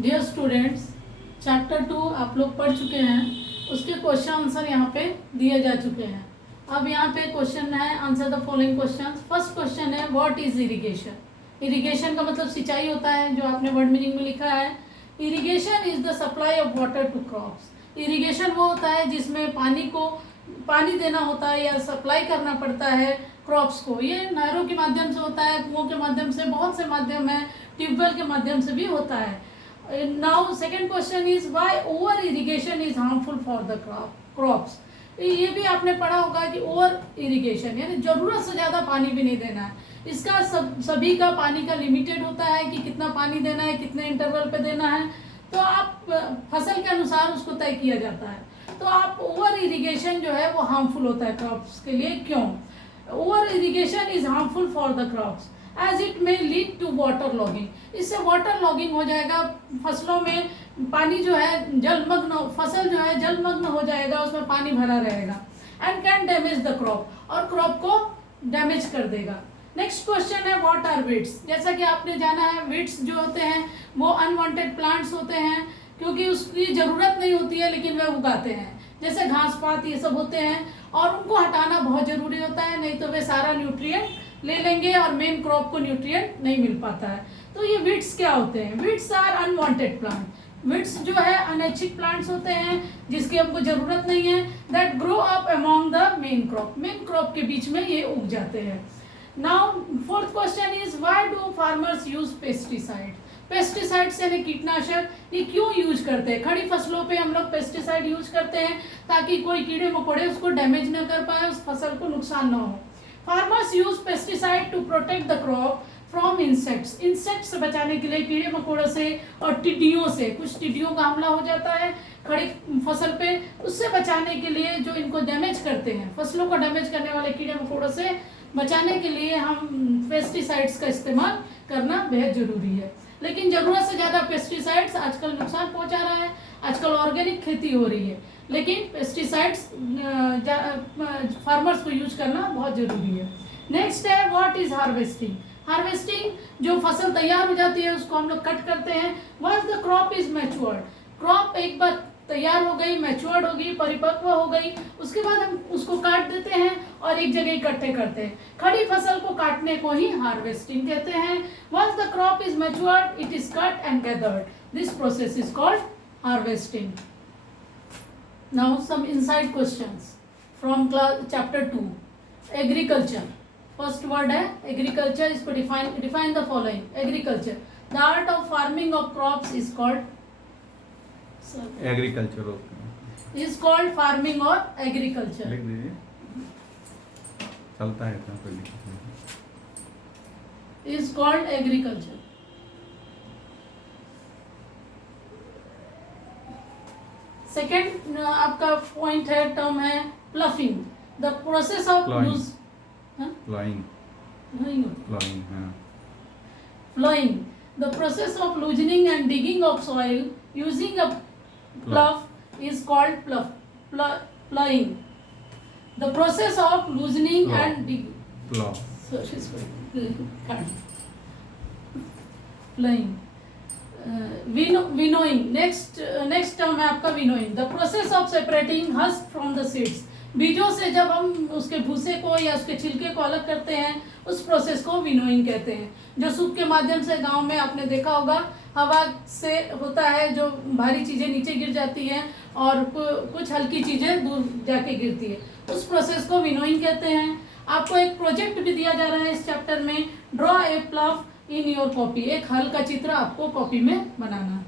Dear students, chapter 2 आप लोग पढ़ चुके हैं। उसके क्वेश्चन आंसर यहाँ पे दिए जा चुके हैं। अब यहाँ पे क्वेश्चन है, answer the following question. First question है, व्हाट इज इरिगेशन। इरिगेशन का मतलब सिंचाई होता है, जो आपने वर्ड मीनिंग में लिखा है। Irrigation is the supply of water to crops. Irrigation वो होता है जिसमें पानी देना होता है या सप्लाई करना पड़ता है क्रॉप्स को। ये नहरों के माध्यम से होता है, कुओं के माध्यम से, बहुत से माध्यम है, ट्यूबवेल के माध्यम से भी होता है। Now second question is why over irrigation is harmful for the crops. ये भी आपने पढ़ा होगा कि ओवर इरिगेशन यानी जरूरत से ज़्यादा पानी भी नहीं देना है। इसका सभी का पानी का लिमिटेड होता है कि कितना पानी देना है, कितने इंटरवल पे देना है, तो आप फसल के अनुसार उसको तय किया जाता है। तो आप ओवर इरिगेशन जो है वो हार्मफुल होता है क्रॉप्स के लिए। क्यों? Over irrigation is harmful for the crops as it may lead to water logging. इससे वाटर लॉगिंग हो जाएगा, फसलों में पानी जो है जलमग्न, फसल जो है जलमग्न हो जाएगा, उसमें पानी भरा रहेगा। And can damage the crop, और क्रॉप को डैमेज कर देगा। नेक्स्ट क्वेश्चन है, व्हाट आर वीड्स। जैसा कि आपने जाना है, वीड्स जो होते हैं वो अनवांटेड प्लांट्स होते हैं, क्योंकि उसकी ज़रूरत नहीं होती है लेकिन वे उगाते हैं। जैसे घास पात ये सब होते हैं, और उनको हटाना बहुत ज़रूरी होता है, नहीं तो वे सारा न्यूट्रिएंट ले लेंगे और मेन क्रॉप को न्यूट्रिएंट नहीं मिल पाता है। तो ये वीड्स क्या होते हैं? Weeds are unwanted plant. Weeds जो है अनैच्छिक प्लांट्स होते हैं जिसकी हमको ज़रूरत नहीं है, that grow up among the main crop. Main crop के बीच में ये उग जाते हैं। Now fourth question is why do farmers use pesticide. Pesticides यानी कीटनाशक, ये क्यों यूज करते हैं? खड़ी फसलों पे हम लोग पेस्टिसाइड यूज करते हैं ताकि कोई कीड़े मकोड़े उसको डैमेज न कर पाए, उस फसल को नुकसान न हो। Farmers use pesticide to protect the crop from insects. Insects से बचाने के लिए, कीड़े मकोड़ों से और टिड्डियों से। कुछ टिड्डियों का हमला हो जाता है खड़ी फसल पे, उससे बचाने के लिए, जो इनको डैमेज करते हैं, फसलों को डैमेज करने वाले कीड़े मकोड़ों से बचाने के लिए हम पेस्टिसाइड्स का इस्तेमाल करना बेहद जरूरी है। लेकिन ज़रूरत से ज़्यादा पेस्टिसाइड्स आजकल नुकसान पहुंचा रहा है। आजकल ऑर्गेनिक खेती हो रही है, लेकिन पेस्टिसाइड्स फार्मर्स को यूज करना बहुत ज़रूरी है। नेक्स्ट है, व्हाट इज हार्वेस्टिंग। हार्वेस्टिंग, जो फसल तैयार हो जाती है उसको हम लोग कट करते हैं। Once the crop is matured, crop एक बार तैयार हो गई, मैच्योर्ड होगी, परिपक्व हो गई, उसके बाद हम उसको काट देते हैं और एक जगह इकट्ठे करते हैं। खड़ी फसल को काटने को ही हार्वेस्टिंग कहते हैं। Once the crop is matured it is cut and gathered. This process is called harvesting. Now some inside questions from chapter 2 agriculture. First word है एग्रीकल्चर, इसको define the following. Agriculture, the art of farming of crops is called agriculture is called farming और agriculture. लिख दीजिए, चलता है इतना कोई is called agriculture. Second आपका पॉइंट है, टर्म है ploughing. The process of loose ploughing ploughing, the process of loosening and digging of soil using a pluff is called plowing. The process of loosening and plow. Plowing. Winnowing. Next term है आपका winnowing. The process of separating husk from the seeds. बीजों से जब हम उसके भूसे को या उसके छिलके को अलग करते हैं, उस प्रोसेस को विनोइंग कहते हैं। जो सूप के माध्यम से गांव में आपने देखा होगा, हवा से होता है, जो भारी चीज़ें नीचे गिर जाती हैं और कुछ हल्की चीज़ें दूर जाके गिरती है, उस प्रोसेस को विनोइंग कहते हैं। आपको एक प्रोजेक्ट भी दिया जा रहा है इस चैप्टर में, draw a प्लफ in your copy. एक हल का चित्र आपको कॉपी में बनाना है।